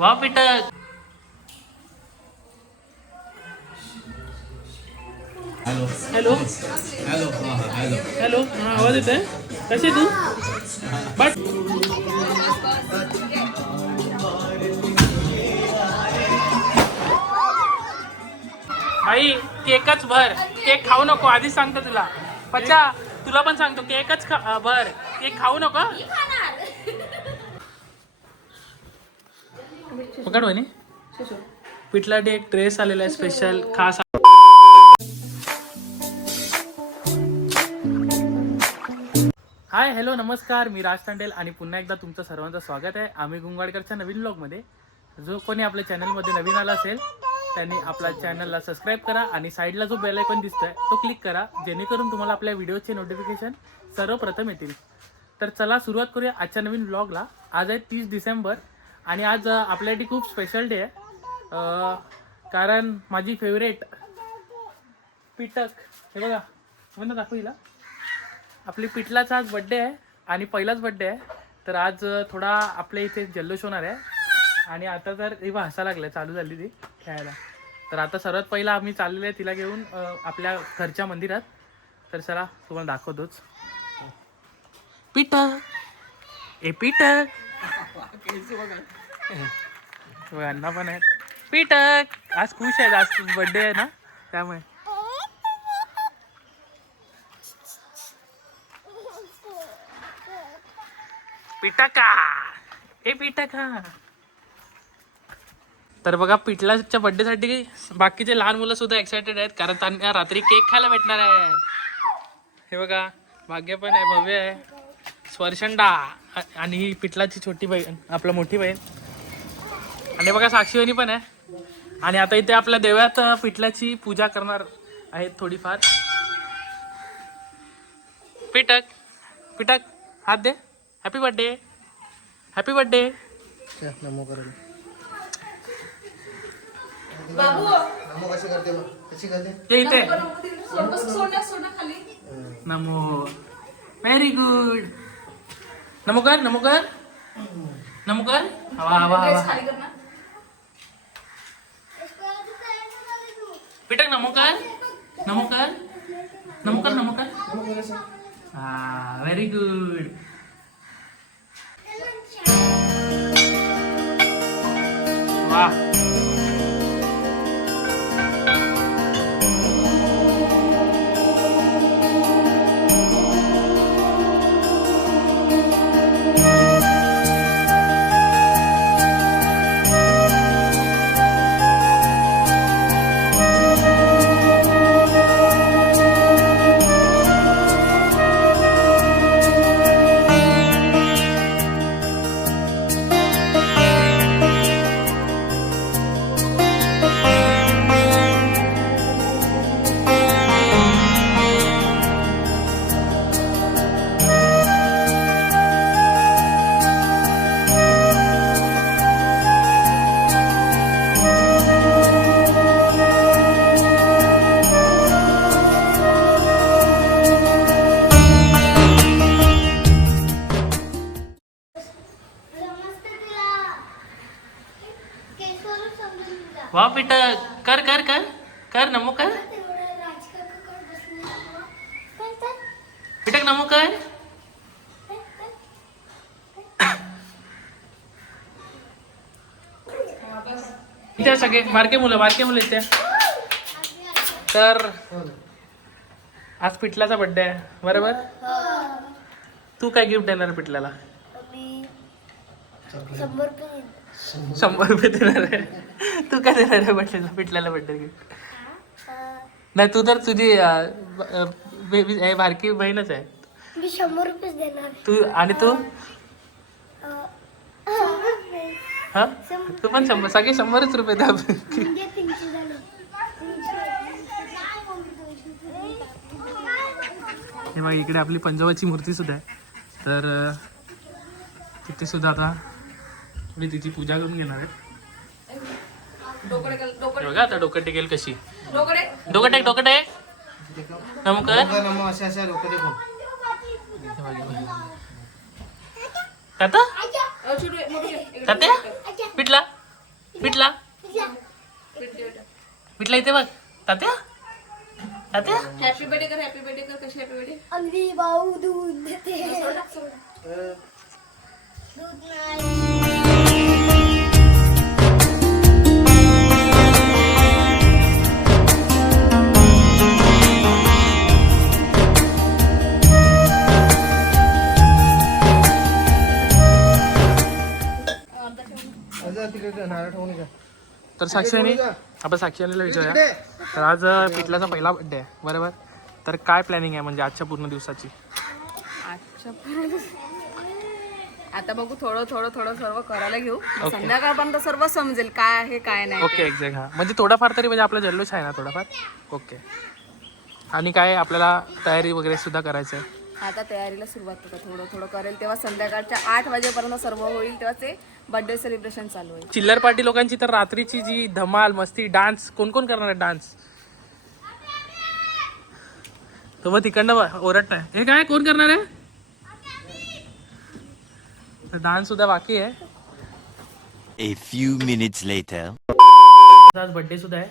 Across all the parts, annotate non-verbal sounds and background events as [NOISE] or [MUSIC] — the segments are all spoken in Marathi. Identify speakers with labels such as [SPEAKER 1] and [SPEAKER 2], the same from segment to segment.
[SPEAKER 1] वा पिटक
[SPEAKER 2] hello
[SPEAKER 1] hello
[SPEAKER 2] hello hello
[SPEAKER 1] hello हा आवाज येत आहे कसे तू? बट भाई केकच भर. केक खाऊ नको आधीच सांगतो तुला. पच्चा तुला पण सांगतो केकच खा भर. केक खाऊ नको पकड म्हणे पिठलाटी एक ड्रेस आलेला आहे स्पेशल खास हाय हॅलो नमस्कार. मी राज तांडेल आणि पुन्हा एकदा तुमचं सर्वांचं स्वागत आहे आम्ही गुंगाडकरच्या नवीन ब्लॉगमध्ये जो कोणी आपल्या चॅनलमध्ये नवीन आला असेल त्यांनी आपल्या चॅनलला सबस्क्राईब करा आणि साईडला जो बेल आयकॉन दिसतोय तो क्लिक करा जेणेकरून तुम्हाला आपल्या व्हिडिओचे नोटिफिकेशन सर्वप्रथम येतील. तर चला सुरुवात करूया आजच्या नवीन ब्लॉगला आज आहे तीस डिसेंबर. आणि आज आपल्यासाठी खूप स्पेशल डे आहे. कारण माझी फेवरेट पिटक हे बघा म्हणा दाखवू हिला. आपली पिठलाचा आज बड्डे आहे आणि पहिलाच बड्डे आहे. तर आज थोडा आपल्या इथे जल्लोष होणार आहे. आणि आता तर ती हसायला लागल्या चालू झाली ती खेळायला. तर आता सर्वात पहिला आम्ही चाललेलो आहे तिला घेऊन आपल्या घरच्या मंदिरात. तर चला तुम्हाला दाखवतोच. पिटक ए पिटक. अण्णा पण आहेत. पिटक. आज खुश आहे आज बड्डे आहे ना? त्यामुळे. पिटाका. ए पिटाका. तर बघा पिठलाच्या बर्थडेसाठी बाकीचे लहान मुलं सुद्धा एक्सायटेड आहेत कारण त्यांना रात्री केक खायला भेटणार आहे. हे बघा भाग्य पण आहे भव्य आहे. स्वर्षंडा आणि ही पिठलाची छोटी बहीण आपलं मोठी बहीण. आणि बघा साक्षीवणी पण आहे. आणि आता इथे आपल्या देवळात अ, पिठलाची पूजा करणार आहेत थोडीफार. पिटक पिटक हात दे. हॅपी बर्थडे हॅपी बर्थडे
[SPEAKER 2] नमो करेल
[SPEAKER 3] बाबू.
[SPEAKER 2] नमो कशी करते मग कशी करते?
[SPEAKER 1] ये इथे.
[SPEAKER 3] सोडा सोडा खाली.
[SPEAKER 1] नमो. व्हेरी गुड नमो कर नमो कर नमो कर हवा हवा हवा. पिटक नमो कर नमो कर नमो कर नमो कर हा व्हेरी गुड पिटक कर कर कर कर नमो कर. पिटक नमो कर. इथे सगळे बारके मुलं बारके मुलं इथे. तर आज पिठलाचा बर्थडे आहे बरोबर? तू काय गिफ्ट देणार पिठल्याला? शंभर रुपये देणार आहे. तू काय देणार आहे बर्थडेला पिठल्याला बर्थडे गिफ्ट नाही तू तर तुझी अं, ब- अं, बेबी हे बारकी बहीणच आहे.
[SPEAKER 4] मी शंभर रुपये देणार
[SPEAKER 1] तू आणि तू?
[SPEAKER 4] अं, शंभर रुपये.
[SPEAKER 1] हा? तू पण शंभर सगळे शंभरच रुपये द्या.
[SPEAKER 4] म्हणजे तीनशे झाले.
[SPEAKER 1] हे बघा इकडे आपली पंजाबाची मूर्ती सुद्धा आहे. तर अं, तिथे सुद्धा आता थोडी तिची पूजा करून घेणार आहे. बघा आता डोकं टेकेल कशी. डोकं टेक. डोकं टेक
[SPEAKER 2] नमो
[SPEAKER 1] काता. तात्या? पिटला? पिठला पिठला इथे बघ. तात्या? तात्या?
[SPEAKER 3] हॅपी बर्थडे कर हॅपी बर्थडे कर कशी हॅपी बर्थडे
[SPEAKER 4] अगदी भाऊ दूध देते. दूध नाही.
[SPEAKER 2] नारळ ठेवून जा
[SPEAKER 1] तर साक्षीने आपण साक्षीला विचारूया. तर आज पिठलाचा पहिला बड्डे आहे. बरोबर? तर काय प्लॅनिंग आहे म्हणजे आजच्या पूर्ण दिवसाची?
[SPEAKER 3] अच्छा आता बघू थोडं थोडं थोडं सर्व करायला घेऊ. संध्याकाळपर्यंत सर्व समजेल काय आहे काय नाही.
[SPEAKER 1] ओके एक्झॅक्ट हा. म्हणजे थोडाफार तरी म्हणजे आपला जल्लोष आहे ना थोडाफार? ओके आणि काय आपल्याला तयारी वगैरे सुद्धा करायचं आहे
[SPEAKER 3] आता तयारीला सुरुवात होतं थोडं थोडं करेल. तेव्हा संध्याकाळच्या आठ वाजेपर्यंत सर्व होईल तेव्हा ते बर्थडे सेलिब्रेशन चालू होईल.
[SPEAKER 1] चिल्लर पार्टी लोकांची तर रात्रीची जी धमाल मस्ती डान्स कोण कोण करणार आहे डान्स तो मग तिकडनं ओरडत आहे हे काय कोण करणार आहे? डान्स सुद्धा बाकी आहे.
[SPEAKER 5] A few minutes later.
[SPEAKER 1] आज बर्थडे सुद्धा आहे.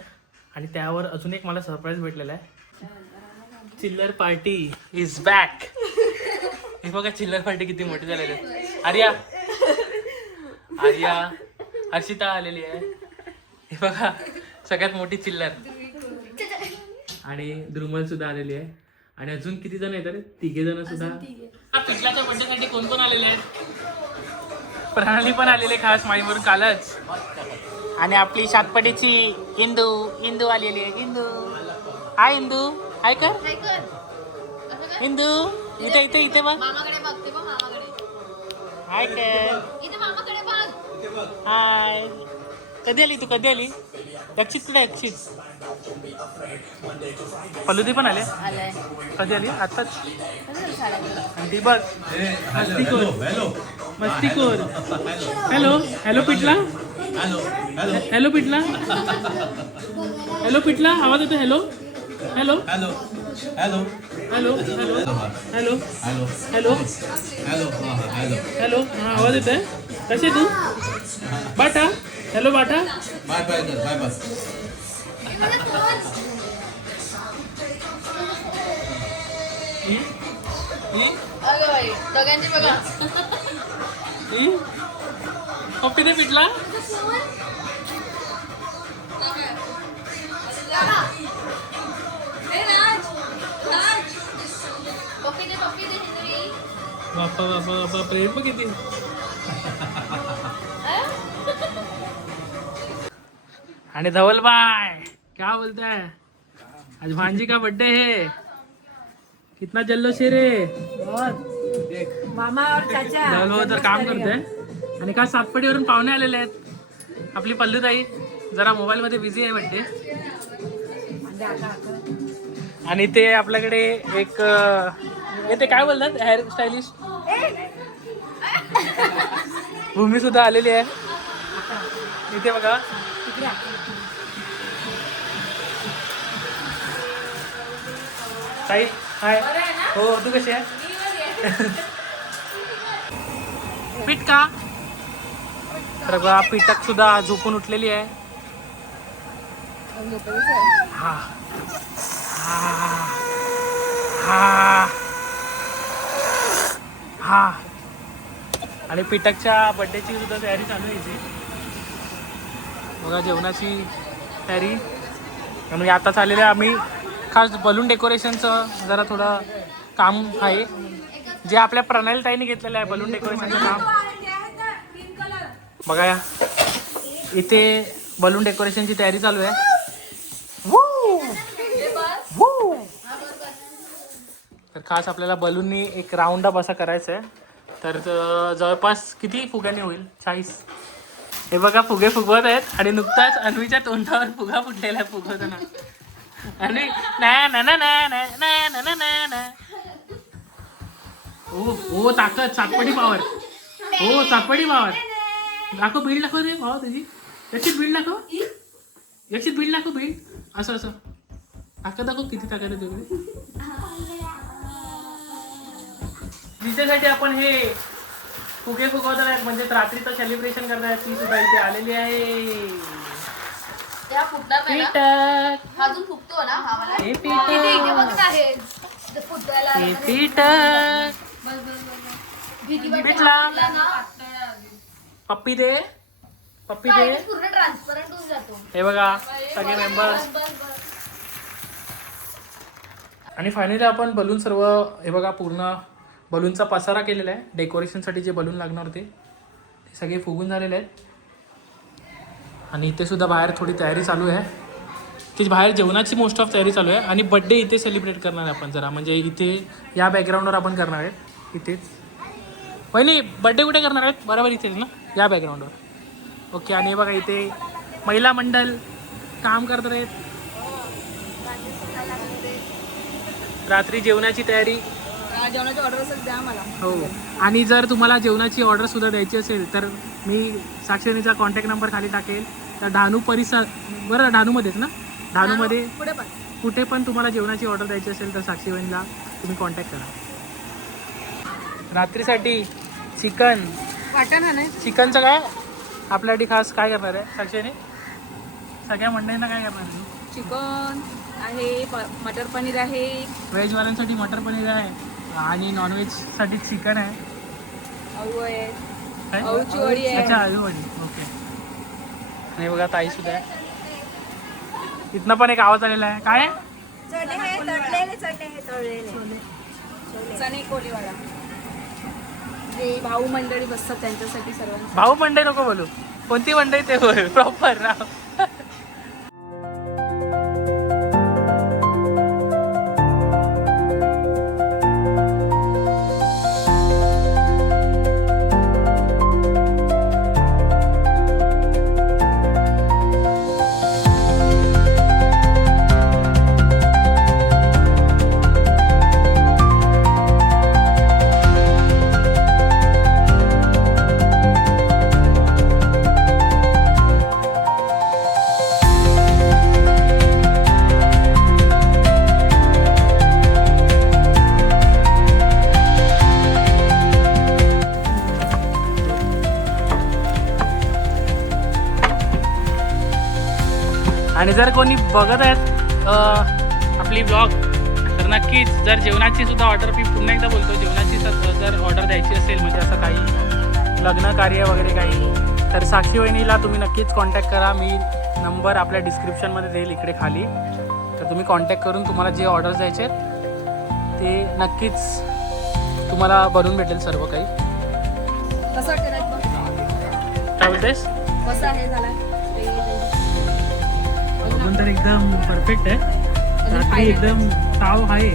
[SPEAKER 1] आणि त्यावर अजून एक मला सरप्राईज भेटलेला आहे. चिल्लर पार्टी इज बॅक हे बघा चिल्लर पार्टी किती मोठी झालेली आहे. आर्या. आर्या. हर्षिता आलेली आहे. हे बघा सगळ्यात मोठी चिल्लर. आणि द्रुमल सुद्धा आलेली आहे. आणि अजून किती जण येतात? तिघे जण सुद्धा. पिठलाच्या बर्थडेसाठी कोण कोण आलेले आहेत? प्रणाली पण आलेले खास माईवरून कालच. आणि आपली सातपडीची इंदू इंदू आलेली आहे. इंदू. हाय इंदू. हाय कर. इंदू. इथे इथे इथे बघ.
[SPEAKER 3] मामाकडे बघते बघ मामाकडे.
[SPEAKER 1] हाय कर
[SPEAKER 3] इथे मामाकडे बघ.
[SPEAKER 1] हाय कधी आली तू? कधी आली? दक्षित कुठे दक्षित. पल्लुदी पण आले? कधी आली? आताच? आणि ती बघ. मस्तीखोर मस्तीखोर hello hello Pithla? Hello Pithla? Hello Pithla? आवाज येतो hello hello
[SPEAKER 2] hello hello
[SPEAKER 1] hello hello hello
[SPEAKER 2] hello
[SPEAKER 1] hello
[SPEAKER 2] hello hello
[SPEAKER 1] hello हा आवाज येत आहे कसे तू? बाटा? हॅलो बाटा?
[SPEAKER 2] बाय बाय बाय बाय
[SPEAKER 3] दोघांची बघा.
[SPEAKER 1] दे पिटला? बाप्पा बाप्पा बाप्पा प्रेम किती आणि धवल बाय क्या बोलते है आज भांजी का बर्थडे है कितना जल्लोष है रे
[SPEAKER 3] मामा और चाचा
[SPEAKER 1] धवल भाऊ तर काम करतोय आणि का सातपडीवरून पाहुणे आलेले आहेत आपली पल्लूताई जरा मोबाईल मध्ये बिझी आहे वाटते आणि ते आपल्याकडे एक ते काय बोलतात हेअर स्टायलिस्ट भूमी सुद्धा आलेली आहे. इथे बघा. ताई हाय. हो तू कशी आहे? पीठ का? तर बघा पीठक सुद्धा झोपून उठलेली आहे. हा. हा. हा. हा. आणि पिटकच्या बड्डेची सुद्धा तयारी चालू आहे इथे. बघा जेवणाची तयारी. म्हणजे आणि आताच आलेले आम्ही. खास बलून डेकोरेशनचं जरा थोडं काम आहे. जे आपल्या प्रणाली ताईने घेतलेलं आहे बलून डेकोरेशनचं काम. बघा या. इथे बलून डेकोरेशनची तयारी चालू आहे. तर खास आपल्याला बलूननी एक राऊंड अप असा करायचा आहे तर जवळपास किती फुग्यांनी होईल? चाळीस. हे बघा फुगे फुगवत आहेत आणि नुकताच अन्वीच्या तोंडावर फुगा फुटलेला आहे फुगवताना. अन्वी ना ना ना ना ना ना ना ना ना ना. ओ ओ ताकद सातपडी पावर हो सातपडी पावर दाखव बीड दाखव रे भावा तुझी. यक्षित बीड दाखव. यक्षित बीड दाखव बीड असं असं. ताकद दाखव किती ताकद आहे तुझी. जिच्यासाठी आपण हे फुगे फुगवत आहेत म्हणजे रात्रीचं सेलिब्रेशन करतायत ती सुद्धा इथे आलेली आहे.
[SPEAKER 3] त्या फुटणार नाही ना?
[SPEAKER 1] पीटक
[SPEAKER 3] हा अजून फुटतो ना हा मला
[SPEAKER 1] हे
[SPEAKER 3] इथे इथे बघ
[SPEAKER 1] पीटक
[SPEAKER 3] ना. हे इथे फुटवायला
[SPEAKER 1] हे पीटक
[SPEAKER 3] भीती वाटते
[SPEAKER 1] भेटला.
[SPEAKER 3] आपल्याला ना.
[SPEAKER 1] पप्पी दे. पप्पी दे.
[SPEAKER 3] ते पूर्ण ट्रान्सपरंट होऊन जातो.
[SPEAKER 1] हे बघा सगळे मेंबर्स
[SPEAKER 3] बस, बस, बस.
[SPEAKER 1] आणि फायनली आपण बलून सर्व हे बघा पूर्ण बलूनचा पसारा केलेला आहे. डेकोरेशनसाठी जे बलून लागणार होते ते सगळे फुगून झालेले आहेत. आणि इथेसुद्धा बाहेर थोडी तयारी चालू आहे. ती बाहेर जेवणाची मोस्ट ऑफ तयारी चालू आहे. आणि बड्डे इथे सेलिब्रेट करणार आहे आपण जरा. म्हणजे इथे या बॅकग्राऊंडवर आपण करणार आहेत इथेच. पहिले बड्डे कुठे करणार आहेत? बरोबर इथेच ना? या बॅकग्राऊंडवर ओके आणि बघा इथे महिला मंडल काम करत आहेत. रात्री जेवणाची तयारी.
[SPEAKER 3] जेवणाची ऑर्डर असेल द्या मला.
[SPEAKER 1] हो. आणि जर तुम्हाला जेवणाची ऑर्डर सुद्धा द्यायची असेल तर मी साक्षिणीचा कॉन्टॅक्ट नंबर खाली टाकेल. तर डहाणू परिसर बरं डहाणूमध्येच ना? डहाणूमध्ये
[SPEAKER 3] पुढे पण.
[SPEAKER 1] कुठे पण तुम्हाला जेवणाची ऑर्डर द्यायची असेल तर साक्षीवणीला तुम्ही कॉन्टॅक्ट करा. रात्रीसाठी चिकन.
[SPEAKER 3] वाटण नाही.
[SPEAKER 1] चिकनचं काय? आपल्यासाठी खास काय करणार आहे साक्षीने सगळ्या मंडळींना काय करणार आहे?
[SPEAKER 3] चिकन आहे मटर पनीर आहे.
[SPEAKER 1] व्हेजवाल्यांसाठी मटर पनीर आहे. आणि नॉनव्हेजसाठी चिकन आहे.
[SPEAKER 3] अऊ आहे.
[SPEAKER 1] काय?
[SPEAKER 3] अळूची वडी आहे.
[SPEAKER 1] अच्छा अळू वडी. ओके. आणि बघा ताई सुद्धा आहे. इथनं पण एक आवाज आलेला आहे. काय? आहे?
[SPEAKER 3] चणे कोलीवाडा जे भाऊ मंडळी बसतात त्यांच्यासाठी सर्वांना
[SPEAKER 1] भाऊ मंडई नको बोलू. कोणती मंडई ते बोल. प्रॉपर राव. जर कोणी बघत आहेत आपली ब्लॉग तर नक्कीच जर जेवणाची सुद्धा ऑर्डर मी पुन्हा एकदा बोलतो जेवणाची जर जर ऑर्डर द्यायची असेल म्हणजे असं काही लग्न कार्य वगैरे काही तर साक्षी वहिनीला तुम्ही नक्कीच कॉन्टॅक्ट करा. मी नंबर आपल्या डिस्क्रिप्शनमध्ये देईल इकडे खाली. तर तुम्ही कॉन्टॅक्ट करून तुम्हाला जे ऑर्डर्स द्यायचे ते नक्कीच तुम्हाला बनवून भेटेल सर्व काही? काय बोलतेस? बघून तर एकदम परफेक्ट आहे. रात्री एकदम ताव आहे.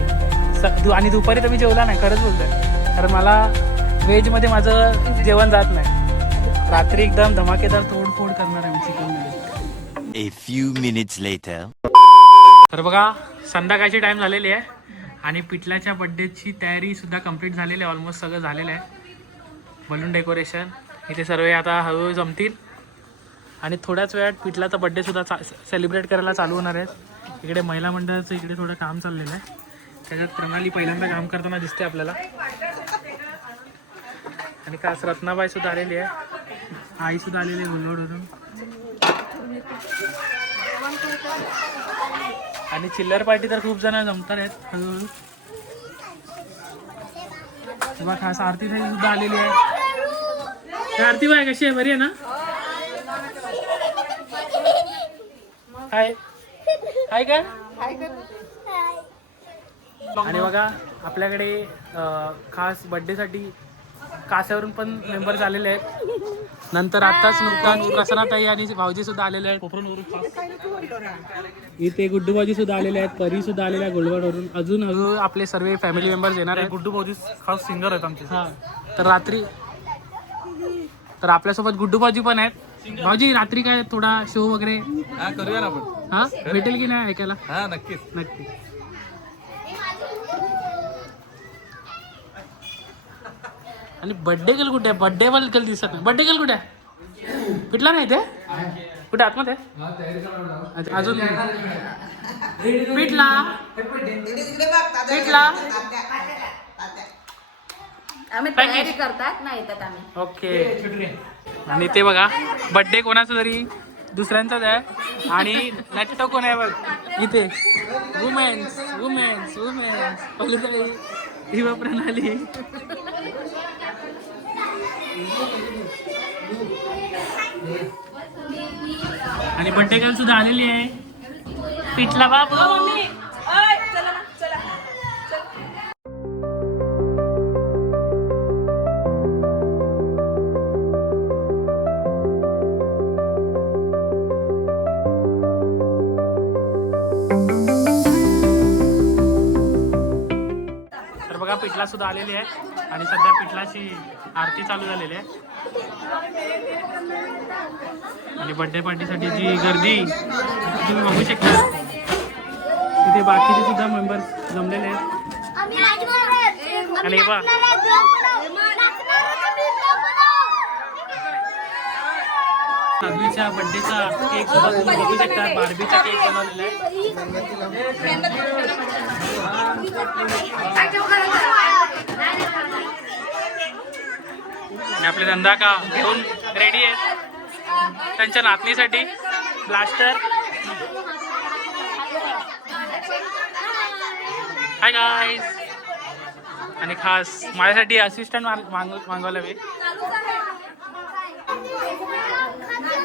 [SPEAKER 1] स- दु- आणि दुपारी तर मी जेवला नाही खरंच बोलतोय. कारण मला व्हेजमध्ये माझं जेवण जात नाही. रात्री एकदम धमाकेदार तोडफोड करणार आहे चिकनमध्ये
[SPEAKER 5] A few minutes later.
[SPEAKER 1] तर बघा संध्याकाळची टाईम झालेली आहे. आणि पिठल्याच्या बड्डेची तयारी सुद्धा कंप्लीट झालेली आहे ऑलमोस्ट सगळं झालेलं आहे. बलून डेकोरेशन इथे सर्व आता हळूहळू जमतील. आणि थोड्याच वेळात पिठलाचा बड्डे सुद्धा चा सेलिब्रेट करायला चालू होणार आहेत इकडे महिला मंडळाचं इकडे थोडं काम चाललेलं आहे. त्याच्यात प्रणाली पहिल्यांदा काम करताना दिसते आपल्याला. आणि खास रत्नाबाई सुद्धा आलेली आहे. आई सुद्धा आलेली आहे गुलगडवरून आणि चिल्लर पार्टी तर खूप जण जमतात आहेत हळूहळू. किंवा खास आरती सुद्धा आलेली आहे. आरती बाय कशी आहे? बरी आहे ना? हाय. हाय का? आणि बघा आपल्याकडे अं, खास बड्डेसाठी कासावरून पण मेंबर्स आलेले आहेत. नंतर आताच नुकताच प्रसन्नाताई आणि भाऊजी सुद्धा आलेले आहेत. इथे गुड्डू भाऊजी सुद्धा आलेले आहेत परी सुद्धा आलेल्या आहे गोलवाडवरून अजून अजून आपले सर्व फॅमिली मेंबर्स येणार आहेत. गुड्डू भाऊजी खास सिंगर आहेत आमचे. हा. तर रात्री तर आपल्यासोबत गुड्डू भाऊजी पण आहेत. भाऊजी रात्री काय थोडा शो वगैरे?
[SPEAKER 2] हा करूया ना आपण.
[SPEAKER 1] हा? भेटेल की नाही ऐकायला?
[SPEAKER 2] हा नक्कीच.
[SPEAKER 1] नक्की. आणि बर्थडे गर्ल कुठे? आहे बर्थडे वाल गर्ल दिसत नाही. बर्थडे गर्ल कुठे? आहे पिटला नाही ते कुठे? आतमध्ये? अच्छा, अजून पिटला पिटला
[SPEAKER 3] आम्ही. तयारी करतात नाही येतात आम्ही.
[SPEAKER 1] ओके आणि ते बघा बड्डे कोणाचा तरी? दुसऱ्यांचाच आहे. आणि नट्ट कोण आहे बघ? इथे. वुमेन्स वुमेन्स वुमेन्स ही प्रणाली. आणि बड्डे गर्ल सुद्धा आलेली आहे. पिठला बाप. पिठला सुद्धा आलेली आहे. आणि सध्या पिठलाची आरती चालू झालेली आहे. आणि बर्थडे पार्टीसाठी जी गर्दी तुम्ही बघू शकता. तिथे बाकीचे सुद्धा मेंबर्स जमलेले आहेत. आणि हे बघा.
[SPEAKER 4] नाचणार आहे, vlog बनव. नाचणार आहे, आम्ही vlog बनव.
[SPEAKER 1] साध्वीच्या बर्थडेचा केक सुद्धा तुम्ही बघू शकता. बार्बीचा केक बनवलेला आहे. आणि आपले धंदा का घेऊन रेडी आहेत. त्यांच्या नातनीसाठी ब्लास्टर हाय गाईज आणि खास माझ्यासाठी असिस्टंट मागवलं मी.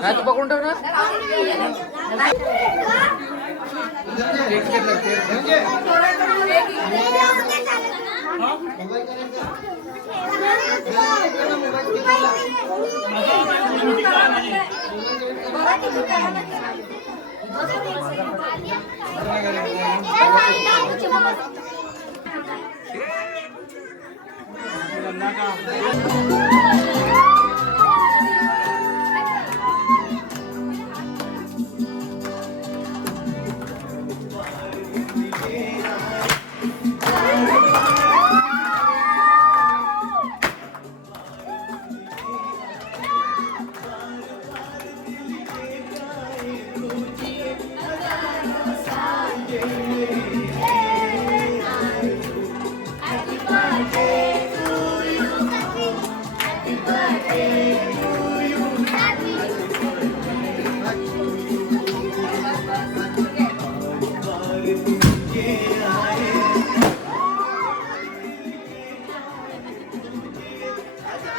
[SPEAKER 2] काय तू पकडून ठेव ना छोटू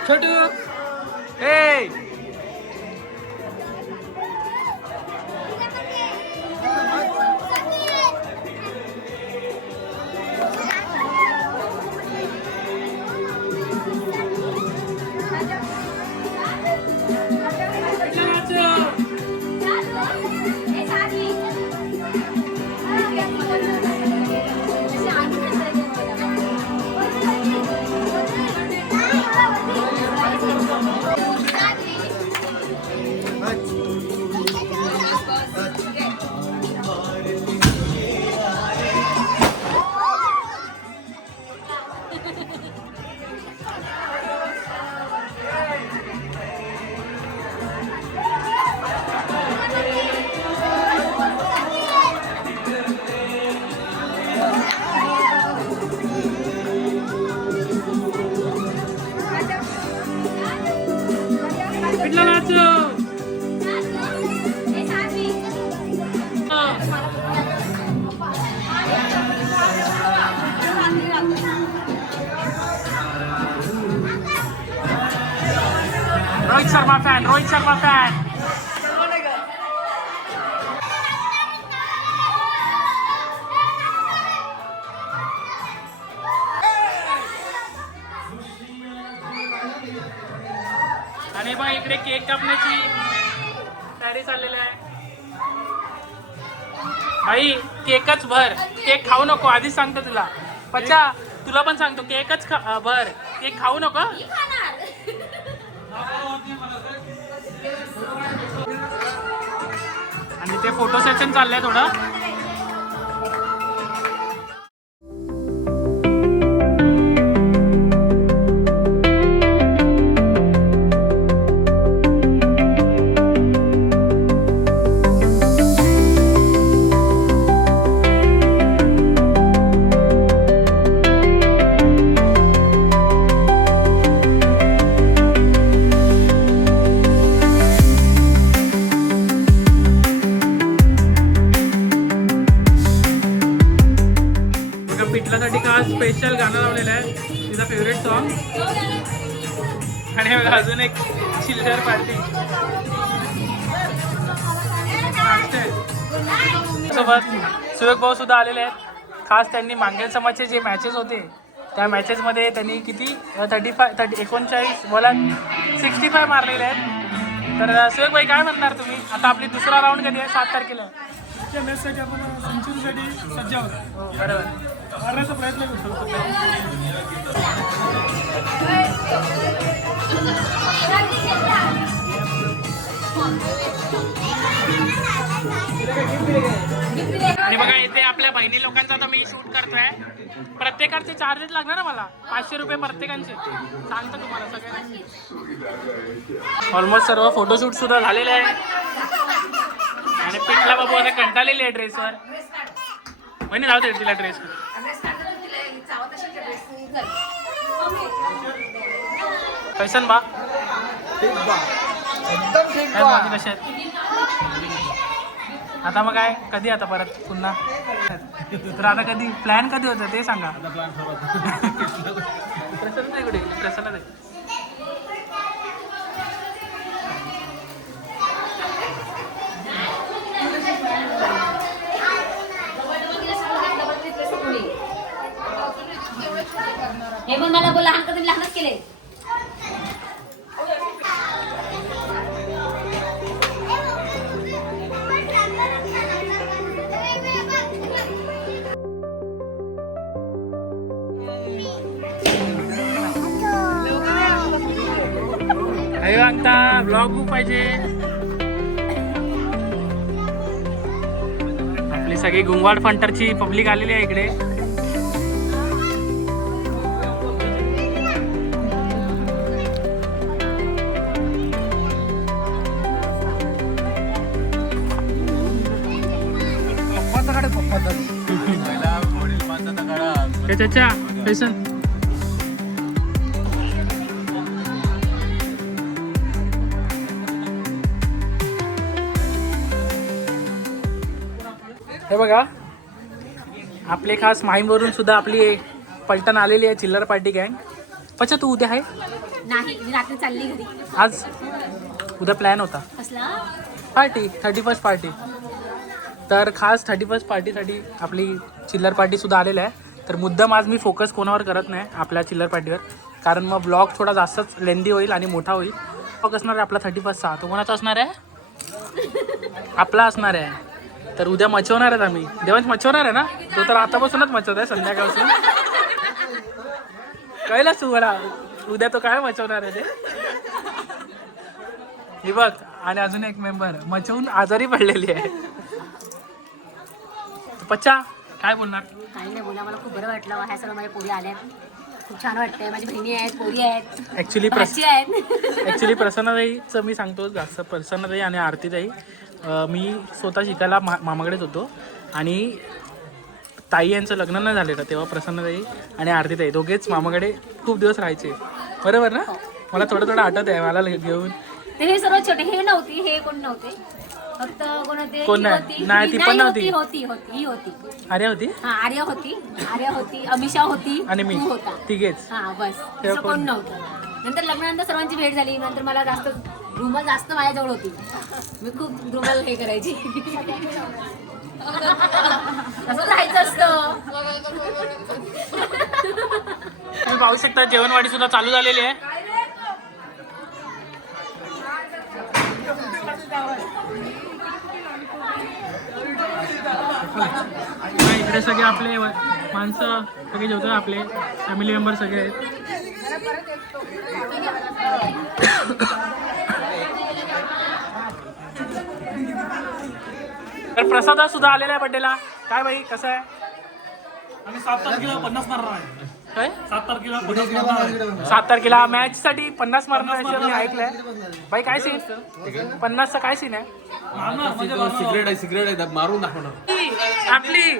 [SPEAKER 2] ए
[SPEAKER 1] केकच खा भर केक खाऊ नको? आणि ते फोटो सेशन चाललंय थोडं. सुरेख भाऊ सुद्धा आलेले आहेत. खास त्यांनी मांगेल समाजचे जे मॅचेस होते त्या मॅचेसमध्ये त्यांनी किती थर्टी फाय थर्टी एकोणचाळीस बोला सिक्स्टी फाय मारलेले आहेत. तर सुरेख भाई काय म्हणणार तुम्ही? आता आपली दुसरा राऊंड कधी आहे? सात तारखेला.
[SPEAKER 2] त्या मॅचसाठी आपण सेंचुरीसाठी सज्ज आहोत.
[SPEAKER 1] बरोबर.
[SPEAKER 2] मारण्याचा प्रयत्न करू
[SPEAKER 1] आणि बघा इथे आपल्या बहिणी लोकांचा आता मी शूट करतोय. प्रत्येकाचे चार्जेस लागणार ना मला. पाचशे रुपये प्रत्येकांचे. सांगतो तुम्हाला सगळ्यांना. ऑलमोस्ट सर्व फोटोशूट सुद्धा झालेले आहे आणि पिठला बाबू आता कंटाळलेली आहे ड्रेसवर बहिणी जाऊ दे तिला ड्रेस कैसन बा. कशा आहेत? आता मग काय? कधी आता परत? पुन्हा? तर आता कधी? प्लॅन कधी होतं? ते सांगा. प्रसन्न नाही कुठे? प्रसन्न नाही
[SPEAKER 4] हे पण मला बोल.
[SPEAKER 1] अंगता ब्लॉग बुक पाहिजे. आपली सगळी गुंगवाड फंटरची पब्लिक आलेली आहे इकडे. ते [LAUGHS] आपले खास माहीमवरून सुद्धा आपली पलटण आलेली आहे चिल्लर पार्टी गँग. पचा तू उद्या आहे?
[SPEAKER 4] नाही मी रात्री चालली घरी.
[SPEAKER 1] आज? उद्या प्लॅन होता.
[SPEAKER 4] कसला?
[SPEAKER 1] पार्टी थर्टी फर्स्ट पार्टी तर खास थर्टी फर्स्ट पार्टीसाठी आपली चिल्लर पार्टी सुद्धा आलेल्या आहे. तर मुद्दाम आज मी फोकस कोणावर करत नाही आपल्या चिल्लर पार्टीवर. कारण मग ब्लॉग थोडा जास्तच लेंदी होईल आणि मोठा होईल. ब्लॉग असणार आहे आपला थर्टी फर्स्टचा तो कोणाचा असणार आहे? आपला असणार आहे. तर उद्या मचवणार आहेत आम्ही. देवांश मचवणार आहे ना? तो तर आतापासूनच मचवत आहे संध्याकाळपासून. कळलंच तू मला? उद्या तो काय मचवणार आहे ते? हे बघ आणि अजून एक मेंबर मचवून आजारी पडलेली आहे. पच्चा काय बोलणार?
[SPEAKER 4] काही नाही बोला मला खूप बरं वाटलं. ह्या सर्व माझ्या पोरी आल्या खूप छान वाटतंय. माझी बहिणी आहेत पोरी आहेत.
[SPEAKER 1] ऍक्च्युली प्रस
[SPEAKER 4] भाची आहेत.
[SPEAKER 1] ऍक्च्युली प्रसन्नताईचं मी सांगतो जास्त प्रसन्नताई आणि आरतीताई. मी स्वतः शिकायला मा मामाकडेच होतो. आणि ताई यांचं लग्न नाही झालेलं तेव्हा प्रसन्नताई आणि आरतीताई दोघेच मामाकडे खूप दिवस राहायचे. बरोबर ना? मला थोडं थोडं आठवत आहे मला घेऊन.
[SPEAKER 4] हे सर्व छोटे हे नव्हती हे कोण नव्हते? फक्त कोण
[SPEAKER 1] नाही? ती पण नव्हती.
[SPEAKER 4] होती होती ही होती.
[SPEAKER 1] अरे होती?
[SPEAKER 4] हा आर्या होती आर्या होती अमिषा होती
[SPEAKER 1] आणि मी.
[SPEAKER 4] तू होता.
[SPEAKER 1] तिघेच.
[SPEAKER 4] हा बस.
[SPEAKER 1] तेव्हा
[SPEAKER 4] असं कोण
[SPEAKER 1] कोण?
[SPEAKER 4] नव्हतं. नंतर लग्नानंतर सर्वांची भेट झाली नंतर मला जास्त रुमाल जास्त माझ्याजवळ होती. मी खूप रुमाल हे करायची. असं राहायचं असतं.
[SPEAKER 1] तुम्ही पाहू शकता जेवणवाडी सुद्धा चालू झालेली आहे. इकडे सगळे आपले माणसं सगळे जेवतो आपले. फॅमिली मेंबर सगळे. आहेत [COUGHS] तर प्रसाद सुद्धा आलेला आहे बड्डेला. काय बाई कसं आहे?
[SPEAKER 2] आम्ही सात तारखेला पन्नास मारणार आहे.
[SPEAKER 1] काय?
[SPEAKER 2] सात तारखेला पन्नास मारणार आहे.
[SPEAKER 1] सात तारखेला मॅच साठी पन्नास मारणार आहे असं मी ऐकलंय. बाई काय सीन पन्नासचा काय सीन आहे?
[SPEAKER 2] मारणार म्हणजे मारणार.
[SPEAKER 6] सिगरेट आहे सिगरेट आहे मारून दाखवणार.
[SPEAKER 1] आपली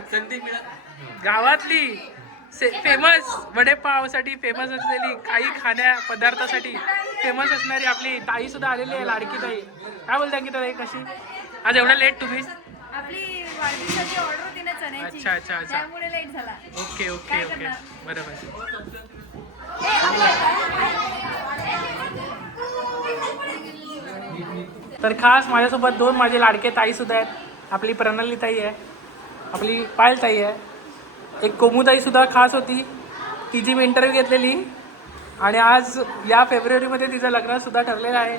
[SPEAKER 1] गावातली फेमस वडेपावसाठी फेमस असलेली काही खाण्या पदार्थासाठी फेमस असणारी आपली ताई सुद्धा आलेली आहे लाडकी ताई. काय बोलता की ताई कशी? आज एवढा लेट तुम्ही?
[SPEAKER 3] आपली वाढदिवसाची ऑर्डर होती ना चण्याची.
[SPEAKER 1] अच्छा अच्छा अच्छा.
[SPEAKER 3] त्यामुळे लेट झाला.
[SPEAKER 1] Okay okay okay. बरोबर. तर खास माझ्यासोबत दोन माझे लाडके ताई सुद्धा आहेत. आपली प्रणाली ताई आहे. आपली पायल ताई आहे. एक कोमूताई सुद्धा खास होती. तिची मी इंटरव्ह्यू घेतलेली. आणि आज या फेब्रुवारीमध्ये तिचं लग्न सुद्धा ठरलेलं आहे.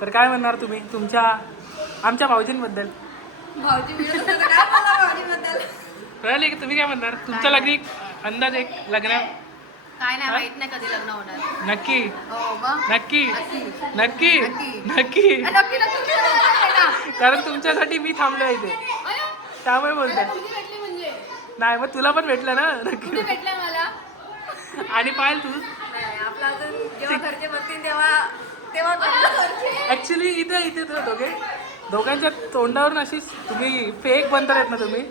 [SPEAKER 1] तर काय म्हणणार तुम्ही? तुमच्या आमच्या भाऊजींबद्दल.
[SPEAKER 3] भाऊजी मिळत होते तर काय बोलणार भाऊजीबद्दल?
[SPEAKER 1] कळले की तुम्ही काय म्हणणार? तुमचं लग्न अंदाज एक लग्न
[SPEAKER 3] काय नाही माहीत नाही कधी लग्न होणार.
[SPEAKER 1] नक्की.
[SPEAKER 3] हो मग?
[SPEAKER 1] नक्की. नक्की. नक्की.
[SPEAKER 3] नक्की.
[SPEAKER 1] कारण तुमच्यासाठी मी थांबलो इथे. त्यामुळे बोलतोय
[SPEAKER 3] भेटली म्हणजे?
[SPEAKER 1] नाही मग तुला पण भेटलं ना? नक्की.
[SPEAKER 3] मला?
[SPEAKER 1] आणि पाहिल तू?
[SPEAKER 3] नाही, आपलं अजून जेव्हा घरचे बघतील तेव्हा तेव्हा कळलं.
[SPEAKER 1] ऍक्च्युली इथे इथे तर दोघे दोघांच्या तोंडावरून अशी तुम्ही फेक बनतात ना तुम्ही.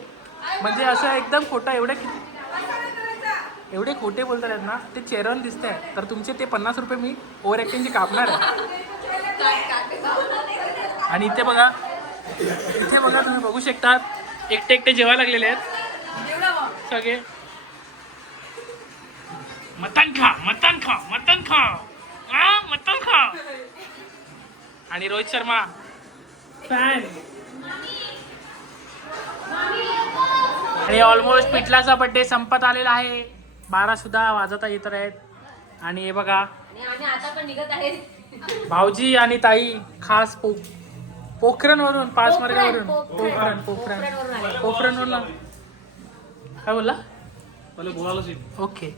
[SPEAKER 1] म्हणजे असं एकदम खोटं एवढे किती एवढे खोटे बोलतात आहेत ना ते चेहऱ्यावर दिसत आहे तर तुमचे ते पन्नास रुपये मी ओव्हर ॲक्टिंगचे कापणार आहे. आणि इथे बघा इथे बघा तुम्ही बघू शकतात एकटे एकटे जेवायला लागलेले आहेत. सगळे. मटन खा मटन खा मटन खा. हा मटन खा. आणि रोहित शर्मा फॅन आणि ऑलमोस्ट पिठलाचा बड्डे संपत आलेला आहे. बारा सुद्धा वाजता येत आहेत. आणि हे बघा.
[SPEAKER 4] आणि आम्ही आता पण निघत आहे
[SPEAKER 1] भाऊजी आणि ताई खास पो पोखरणवरून पाच
[SPEAKER 4] पोखरण,
[SPEAKER 1] मार्गावरून
[SPEAKER 4] पोखरण.
[SPEAKER 1] पोखरण पोखरण
[SPEAKER 4] पोखरणवरून.
[SPEAKER 1] काय बोलला. ओके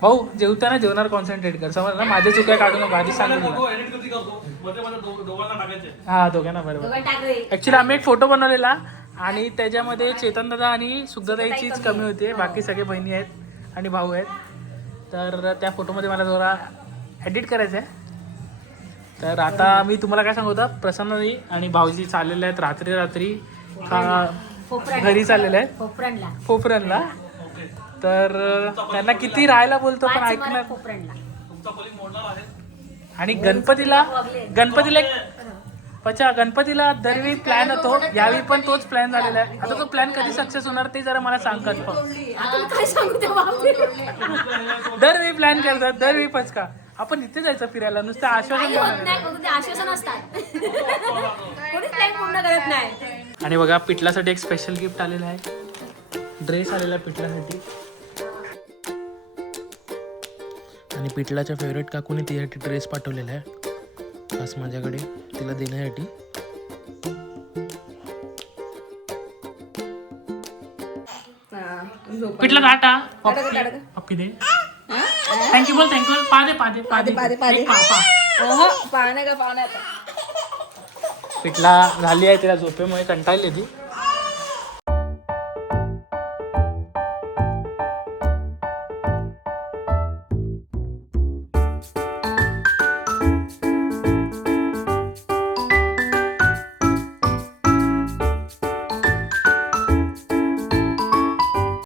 [SPEAKER 1] भाऊ जेवताना जेवणार कॉन्सन्ट्रेट कर. समज ना? माझ्या चुक्या काढू नको आधी सांगू हा दोघांना बरोबर. ऍक्च्युली आम्ही एक फोटो बनवलेला आणि त्याच्यामध्ये चेतन दादा आणि सुगदाताईचीच कमी. होती. बाकी सगळे बहिणी आहेत आणि भाऊ आहेत. तर त्या फोटोमध्ये मला जरा एडिट करायचं आहे तर आता मी तुम्हाला काय सांगू होता प्रसन्नजी आणि भाऊजी चाललेले आहेत रात्री रात्री. घरी चाललेले आहेत? पोफरनला तर त्यांना किती राहायला बोलतो पण ऐकणार आणि गणपतीला गणपतीला एक पचा गणपतीला दरवेळी प्लॅन होतो. यावेळी पण तोच प्लॅन झालेला आहे. आता तो प्लॅन कधी सक्सेस होणार ते जरा मला सांग कन्फर्म
[SPEAKER 4] आता मी काय सांगू ते बापरे
[SPEAKER 1] दरवेळी प्लॅन करतात. दरवेळी पचका. आपण इथे जायचं फिरायला. नुसतं आश्वासन
[SPEAKER 4] ते आश्वासन असतात. कोणीच प्लॅन पूर्ण करत नाही.
[SPEAKER 1] आणि बघा पिठलासाठी एक स्पेशल गिफ्ट आलेलं आहे. ड्रेस आलेला आहे आणि पिठलाच्या फेवरेट काकूने तिच्यासाठी ड्रेस पाठवलेला आहे. खास माझ्याकडे. तिला देण्यासाठी.
[SPEAKER 3] हा, टाटा.
[SPEAKER 1] पप्पी दे थँक्यू बोल थँक्यू बोल पादे पादे पादे
[SPEAKER 3] पादे, पादे.
[SPEAKER 1] एक पा, पा.
[SPEAKER 3] अहं, पाहणे का पाहणे आता.
[SPEAKER 1] पिठला झाली आहे तिला झोपेमुळे कंटाळली ती.